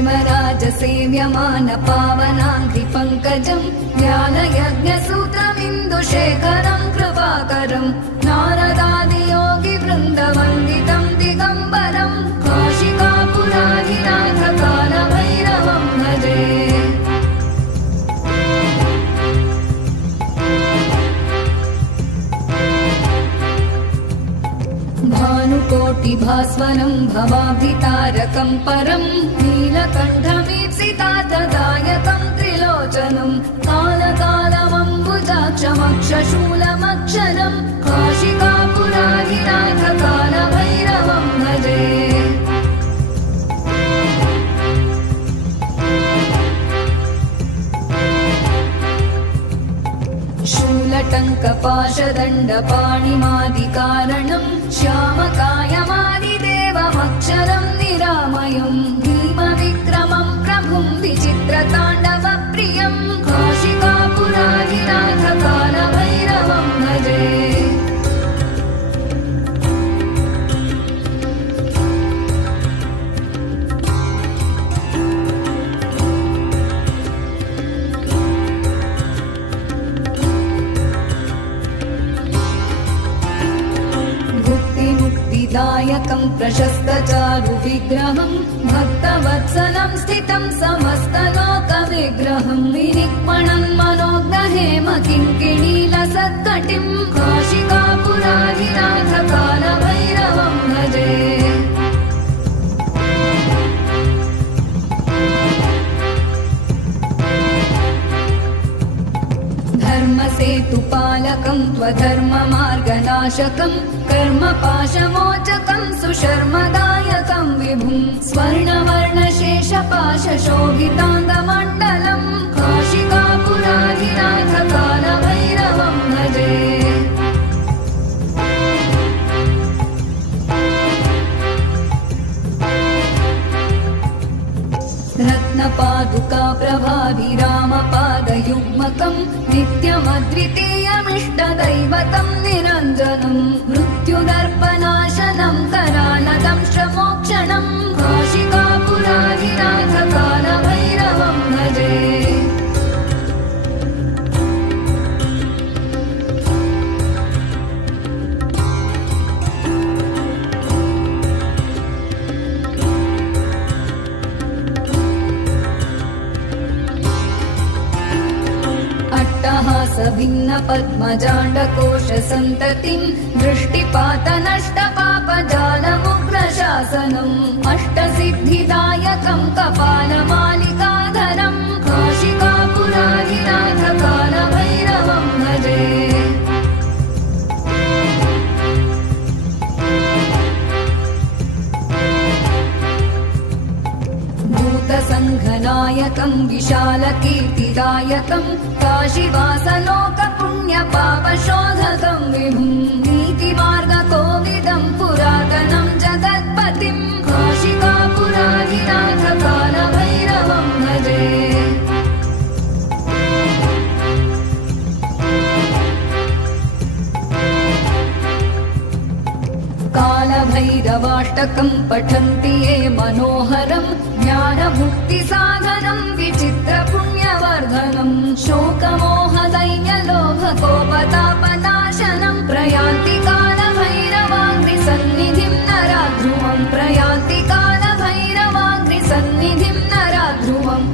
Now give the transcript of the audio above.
क्षेमराजसेव्यमान पावनाङ्घ्रिपङ्कजम् ज्ञानयज्ञसूत्रमिन्दुशेखरम् कृपाकरम् नारदादियोगिवृन्दवन्दितम् दिगम्बरम् काशिकापुराधिनाथकालभैरवम् भजे। भानुकोटिभास्वरम् भवाब्धितारकम् परम् नीलकण्ठमीप्सितार्थदायकम् त्रिलोचनम् कालकालमम्बुजाक्षमक्षशूलमक्षरम् काशिकापुराधिनाथकालभैरवम् भजे। शूलटङ्कपाशदण्डपाणिमादिकारणम् श्यामकायमादिदेवमक्षरम् निरामयम् भीमविक्रमम् प्रभुम् विचित्रताण्डवप्रियम् काशिकापुराधिनाथकालभैरवम् भजे। दायकम् प्रशस्तचारुविग्रहम् भक्तवत्सलम् स्थितम् समस्तलोकविग्रहम् विनिक्मणन् मनोग्रहेम किङ्किणीलसत्कटिम् काशिकापुराधिनाथकालभैरवम् भजे। धर्मसेतुपालकम् त्वधर्ममार्गनाशकम् कर्मपाशमोचकम् सुशर्मदायकम् विभुम् स्वर्णवर्णशेषपाशशोभिताङ्गमण्डलम् काशिकापुराधिनाथकालभैरवम् भजे। रत्नपादुका प्रभाभिरामपादयुग्मकम् नित्यमद्वितीयमिष्टदैवतम् निरञ्जनम् मृत्युदर्पनाशनम् करालदंश्रमोक्षणम् काशिकापुराधिनाथकालभैरवम् भजे। भिन्न पद्मजाण्डकोशसन्ततिम् दृष्टिपातनष्टपापजालमुग्रशासनम् अष्टसिद्धिदायकम् कपालमालिकाधरम् काशिकापुराधिनाथकालभैरवम् भजे। भूतसङ्घनायकम् विशालकीर्तिदायकम् काशीवासलोकपुण्यपापशोधकम् विभुम् नीतिमार्गकोविदम् पुरातनम् जगत्पतिम् काशिकापुराधिनाथकालभैरवम् भजे। कालभैरवाष्टकम् पठन्ति ये मनोहरम् ज्ञानमुक्तिसाधनम् विचित्रपुण्यवर्धनम् शोकमोहदैन्यलोभकोपतापनाशनम् प्रयान्ति कालभैरवाङ्घ्रिसन्निधिम् नराध्रुवम् प्रयान्ति कालभैरवाङ्घ्रिसन्निधिम् नराध्रुवम्